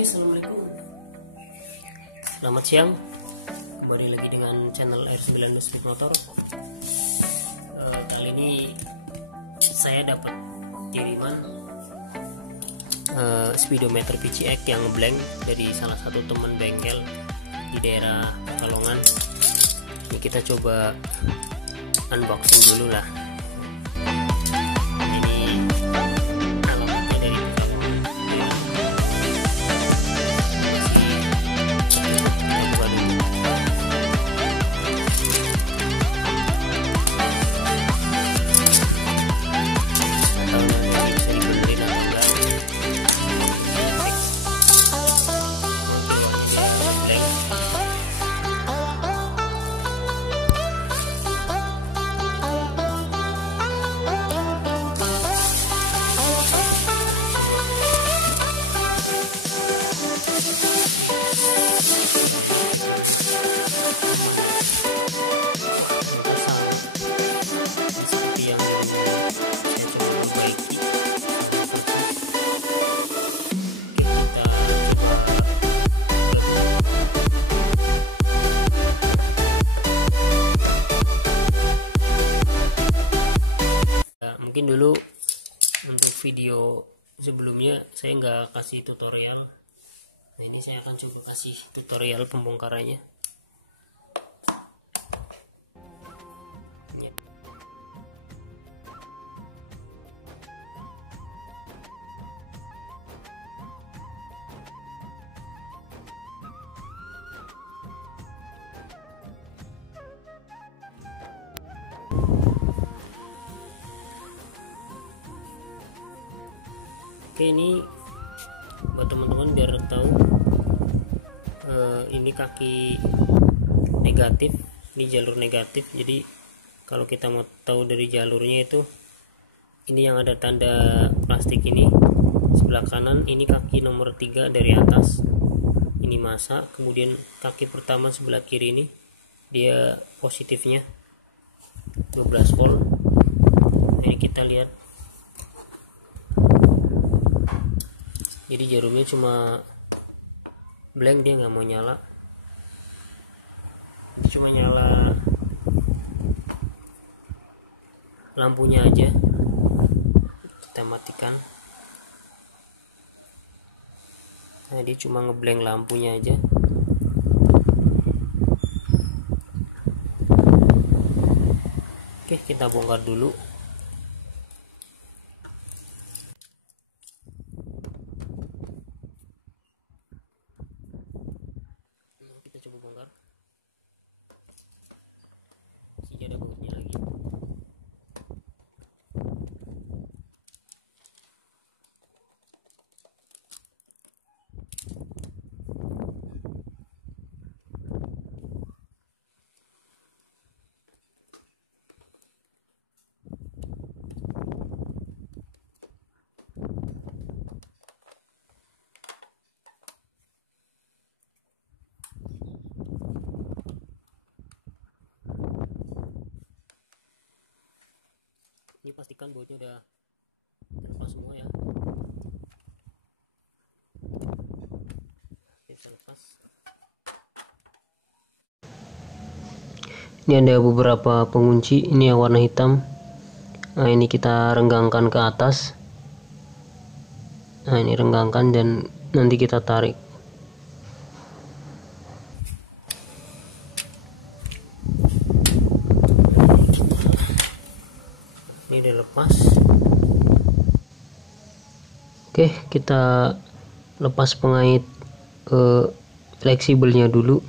Oke, assalamualaikum. Selamat siang. Kembali lagi dengan channel R9 Listrik Motor. Kali ini saya dapat kiriman speedometer PCX yang blank dari salah satu teman bengkel di daerah Pekalongan. Ini kita coba unboxing dulu lah. Mungkin dulu untuk video sebelumnya saya nggak kasih tutorial. Nah, ini saya akan coba kasih tutorial pembongkarannya. Oke, ini buat teman-teman biar tahu, ini kaki negatif, ini jalur negatif. Jadi kalau kita mau tahu dari jalurnya itu, ini yang ada tanda plastik ini sebelah kanan, ini kaki nomor 3 dari atas, ini masa. Kemudian kaki pertama sebelah kiri ini dia positifnya 12 volt. Jadi kita lihat, jadi jarumnya cuma blank, dia nggak mau nyala, cuma nyala lampunya aja. Kita matikan. Nah, dia cuma ngeblank lampunya aja. Oke, kita bongkar dulu. Coba bongkar. Masih ada bautnya lagi. Ini pastikan bautnya udah terlepas semua ya. Bisa lepas. Ini ada beberapa pengunci, ini yang warna hitam. Nah, ini kita renggangkan ke atas. Nah, ini renggangkan dan nanti kita tarik. Ini udah lepas. Oke, kita lepas pengait fleksibelnya dulu.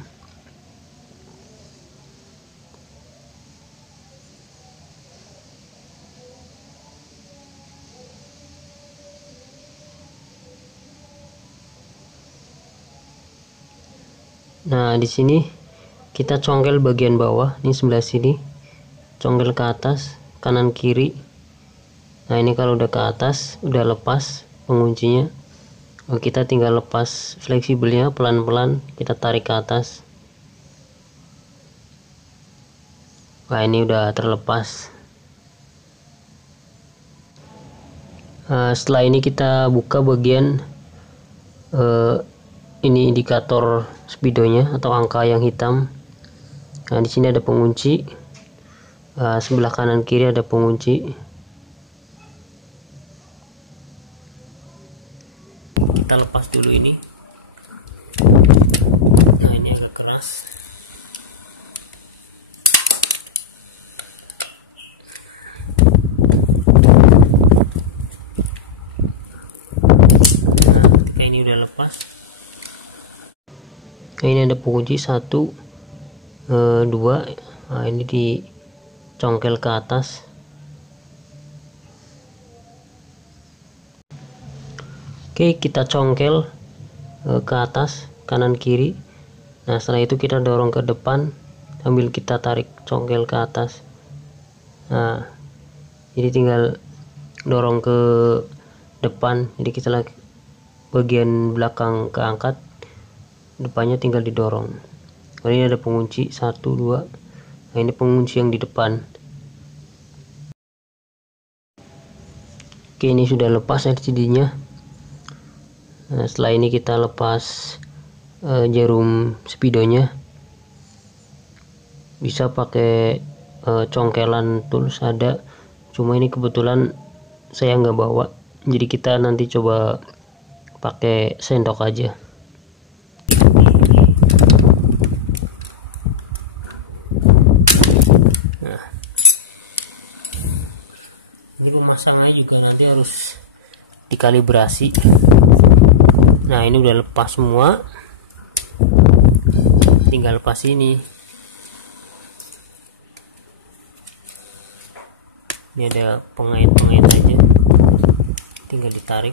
Nah, di sini kita congkel bagian bawah, ini sebelah sini, congkel ke atas, kanan kiri. Nah, ini kalau udah ke atas, udah lepas penguncinya, kita tinggal lepas fleksibelnya pelan-pelan, kita tarik ke atas. Nah, ini udah terlepas. Setelah ini kita buka bagian ini indikator speedonya atau angka yang hitam. Nah, di sini ada pengunci, sebelah kanan kiri ada pengunci. Kita lepas dulu ini. Nah, ini agak keras. Nah, ketika ini udah lepas, nah, ini ada pengunci 1, 2. Nah, ini dicongkel ke atas. Oke, kita congkel ke atas kanan kiri. Nah, setelah itu kita dorong ke depan sambil kita tarik congkel ke atas. Nah, jadi tinggal dorong ke depan, jadi kita lagi bagian belakang keangkat, depannya tinggal didorong. Nah, ini ada pengunci 1, 2. Nah, ini pengunci yang di depan. Oke, ini sudah lepas LCD-nya. Nah, setelah ini kita lepas jarum speedonya. Bisa pakai congkelan tools ada, cuma ini kebetulan saya nggak bawa, jadi kita nanti coba pakai sendok aja. Nah, ini pemasangannya juga nanti harus dikalibrasi. Nah, ini udah lepas semua, tinggal lepas ini. Ini ada pengait-pengait aja, tinggal ditarik.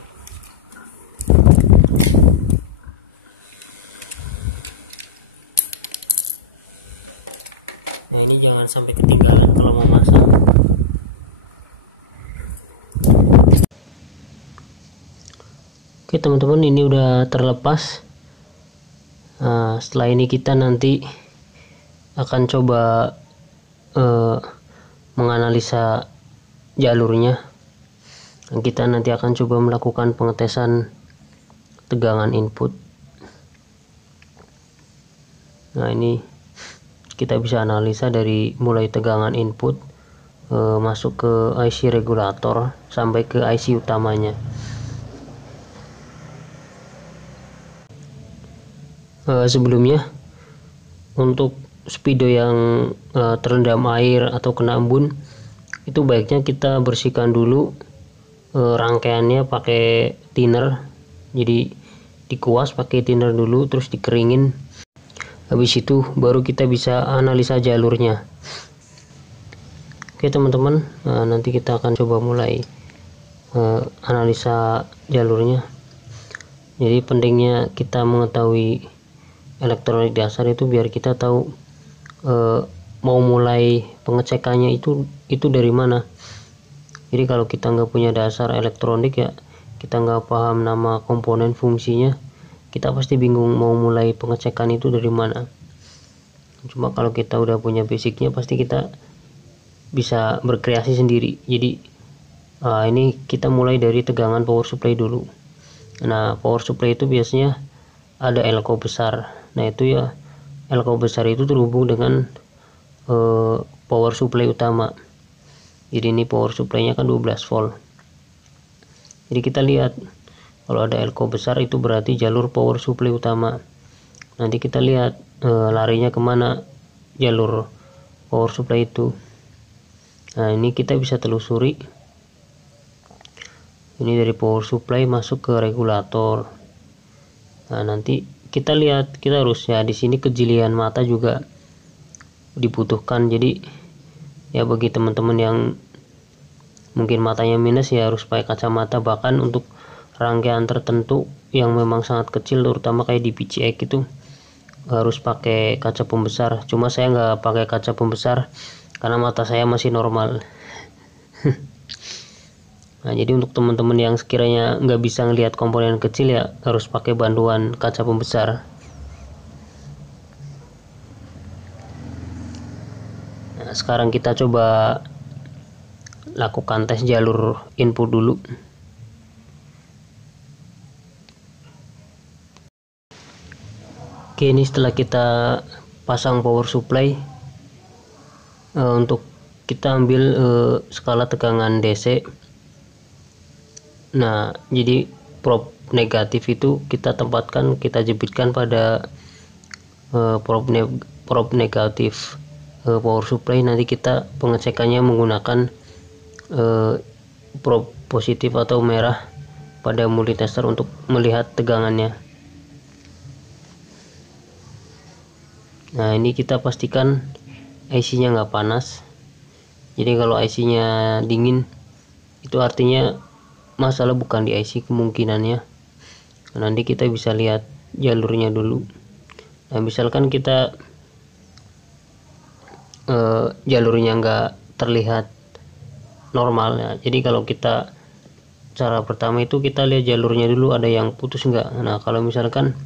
Nah, ini jangan sampai ketinggalan kalau mau masang. Oke teman-teman, ini udah terlepas. Nah, setelah ini kita nanti akan coba menganalisa jalurnya. Kita nanti akan coba melakukan pengetesan tegangan input. Nah, ini kita bisa analisa dari mulai tegangan input masuk ke IC regulator sampai ke IC utamanya. Sebelumnya, untuk speedo yang terendam air atau kena embun, itu baiknya kita bersihkan dulu rangkaiannya pakai thinner. Jadi dikuas pakai thinner dulu, terus dikeringin. Habis itu baru kita bisa analisa jalurnya. Oke teman-teman, nanti kita akan coba mulai analisa jalurnya. Jadi pentingnya kita mengetahui elektronik dasar itu biar kita tahu mau mulai pengecekannya itu dari mana. Jadi kalau kita nggak punya dasar elektronik, ya kita nggak paham nama komponen, fungsinya, kita pasti bingung mau mulai pengecekan itu dari mana. Cuma kalau kita udah punya basicnya, pasti kita bisa berkreasi sendiri. Jadi ini kita mulai dari tegangan power supply dulu. Nah, power supply itu biasanya ada elko besar. Nah, itu ya, elko besar itu terhubung dengan power supply utama. Jadi ini power supply-nya kan 12 volt. Jadi kita lihat kalau ada elko besar itu berarti jalur power supply utama. Nanti kita lihat larinya kemana jalur power supply itu. Nah, ini kita bisa telusuri. Ini dari power supply masuk ke regulator. Nah, nanti kita lihat, kita harus ya di sini kejelian mata juga dibutuhkan. Jadi ya bagi teman-teman yang mungkin matanya minus, ya harus pakai kacamata. Bahkan untuk rangkaian tertentu yang memang sangat kecil, terutama kayak di PCX itu, harus pakai kaca pembesar. Cuma saya nggak pakai kaca pembesar karena mata saya masih normal. Nah, jadi untuk teman-teman yang sekiranya nggak bisa ngelihat komponen kecil, ya harus pakai bantuan kaca pembesar. Nah, sekarang kita coba lakukan tes jalur input dulu. Oke, ini setelah kita pasang power supply, untuk kita ambil skala tegangan DC. Nah, jadi probe negatif itu kita tempatkan, kita jepitkan pada probe negatif power supply. Nanti kita pengecekannya menggunakan probe positif atau merah pada multitester untuk melihat tegangannya. Nah, ini kita pastikan IC-nya nggak panas. Jadi kalau IC-nya dingin, itu artinya masalah bukan di IC kemungkinannya. Nanti kita bisa lihat jalurnya dulu. Nah, misalkan kita jalurnya nggak terlihat normal ya. Jadi kalau kita cara pertama itu kita lihat jalurnya dulu ada yang putus nggak. Nah, kalau misalkan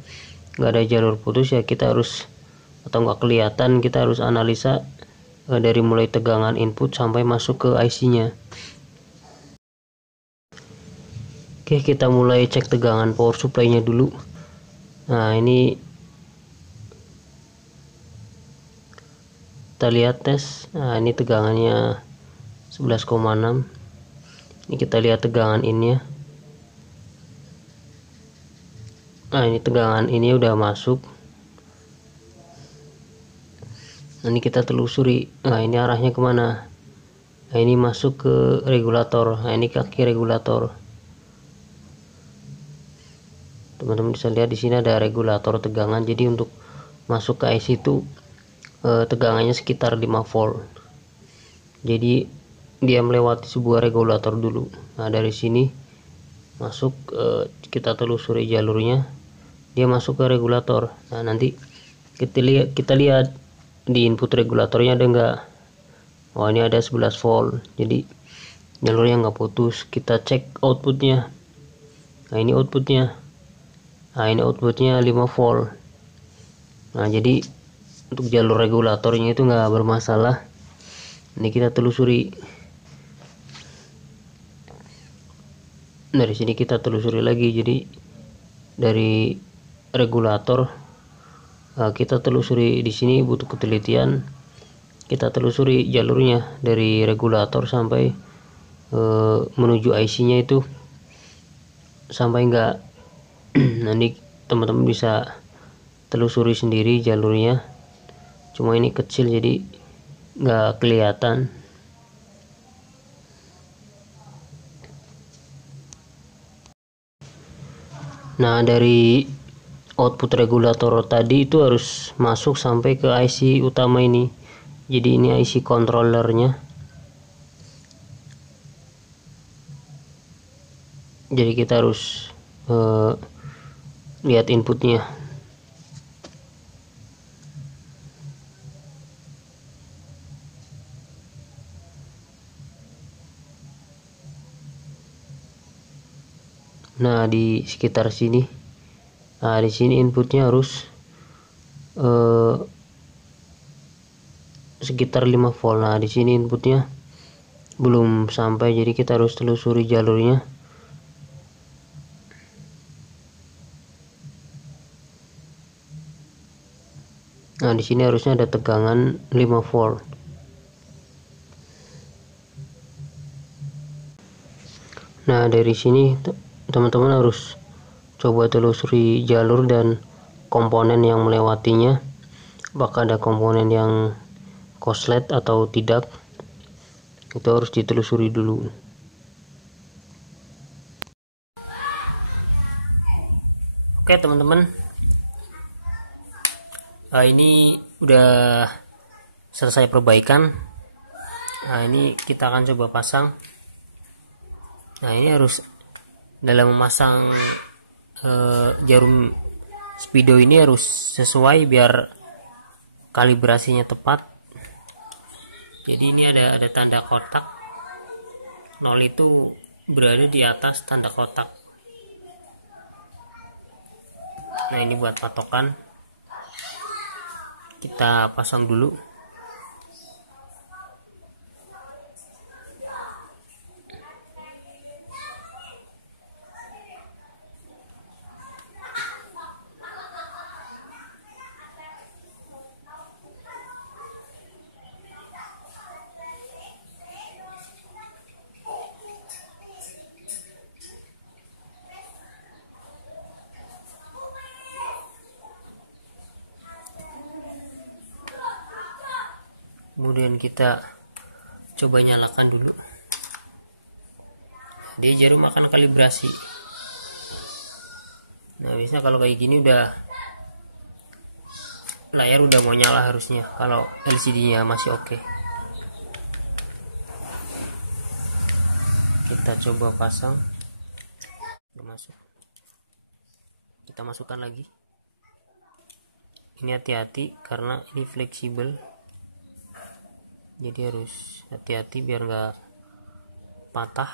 nggak ada jalur putus ya kita harus, atau nggak kelihatan, kita harus analisa dari mulai tegangan input sampai masuk ke IC-nya. Oke, kita mulai cek tegangan power supply-nya dulu. Nah, ini kita lihat tes. Nah, ini tegangannya 11,6. Ini kita lihat tegangan innya. Nah, ini tegangan ini udah masuk. Ini kita telusuri. Nah, ini arahnya kemana? Nah, ini masuk ke regulator. Nah, ini kaki regulator. Teman-teman bisa lihat di sini ada regulator tegangan. Jadi untuk masuk ke IC itu tegangannya sekitar 5 volt. Jadi dia melewati sebuah regulator dulu. Nah, dari sini masuk, kita telusuri jalurnya, dia masuk ke regulator. Nah, nanti kita lihat di input regulatornya ada enggak. Oh, ini ada 11 volt, jadi jalurnya nggak putus. Kita cek outputnya. Nah, ini outputnya. Nah, ini outputnya 5 volt. Nah, jadi untuk jalur regulatornya itu nggak bermasalah. Ini kita telusuri. Dari sini kita telusuri lagi. Jadi dari regulator kita telusuri. Di sini butuh ketelitian. Kita telusuri jalurnya dari regulator sampai menuju IC-nya itu sampai enggak. Nanti teman-teman bisa telusuri sendiri jalurnya. Cuma ini kecil jadi nggak kelihatan. Nah, dari output regulator tadi itu harus masuk sampai ke IC utama ini. Jadi ini IC controllernya. Jadi kita harus lihat inputnya. Nah, di sekitar sini. Nah, di sini inputnya harus sekitar 5 volt. Nah, di sini inputnya belum sampai, jadi kita harus telusuri jalurnya. Nah, di sini harusnya ada tegangan 5 volt. Nah, dari sini teman-teman harus coba telusuri jalur dan komponen yang melewatinya. Apakah ada komponen yang korslet atau tidak, itu harus ditelusuri dulu. Oke teman-teman, ini udah selesai perbaikan. Nah, ini kita akan coba pasang. Nah, ini harus dalam memasang jarum speedo ini harus sesuai biar kalibrasinya tepat. Jadi ini ada tanda kotak. 0 itu berada di atas tanda kotak. Nah, ini buat patokan. Kita pasang dulu. kemudian kita coba nyalakan dulu. Dia jarum akan kalibrasi. Nah, biasanya kalau kayak gini udah layar udah mau nyala harusnya, kalau LCD-nya masih oke. Kita coba pasang. Masuk. Kita masukkan lagi. Ini hati-hati karena ini fleksibel, jadi harus hati-hati biar nggak patah.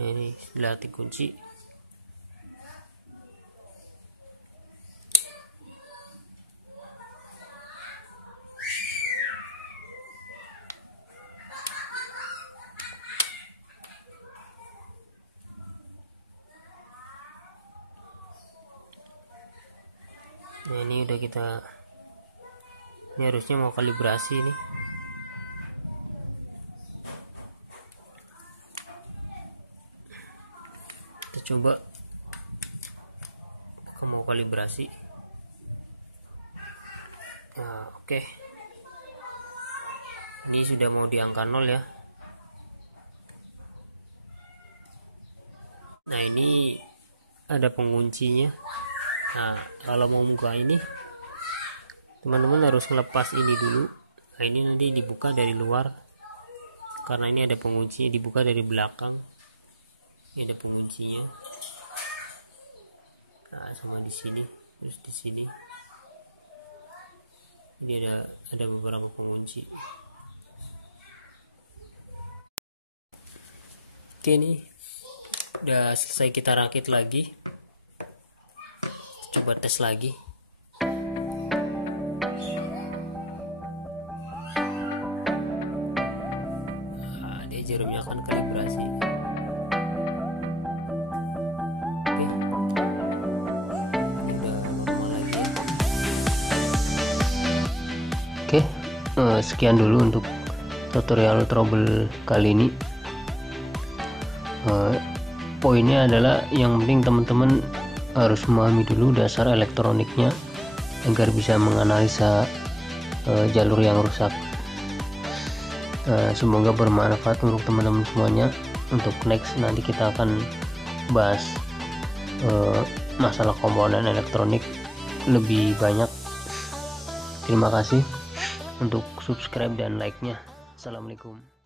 Nah, ini sudah dikunci. Nah, ini udah ini harusnya mau kalibrasi nih. Kita coba mau kalibrasi. Nah, oke. Ini sudah mau di angka 0 ya. Nah, ini ada penguncinya. Nah, kalau mau buka ini, teman-teman harus ngelepas ini dulu. Nah, ini nanti dibuka dari luar, karena ini ada pengunci. Dibuka dari belakang. Ini ada penguncinya. Nah, sama di sini, terus di sini. Ini ada beberapa pengunci. Oke, nih udah selesai kita rakit lagi. Coba tes lagi. Nah, dia jarumnya akan kalibrasi. Oke, udah normal lagi ya. Oke, sekian dulu untuk tutorial trouble kali ini. Poinnya adalah yang penting teman-teman harus memahami dulu dasar elektroniknya agar bisa menganalisa jalur yang rusak. Semoga bermanfaat untuk teman-teman semuanya. Untuk next nanti kita akan bahas masalah komponen elektronik lebih banyak. Terima kasih untuk subscribe dan like-nya. Assalamualaikum.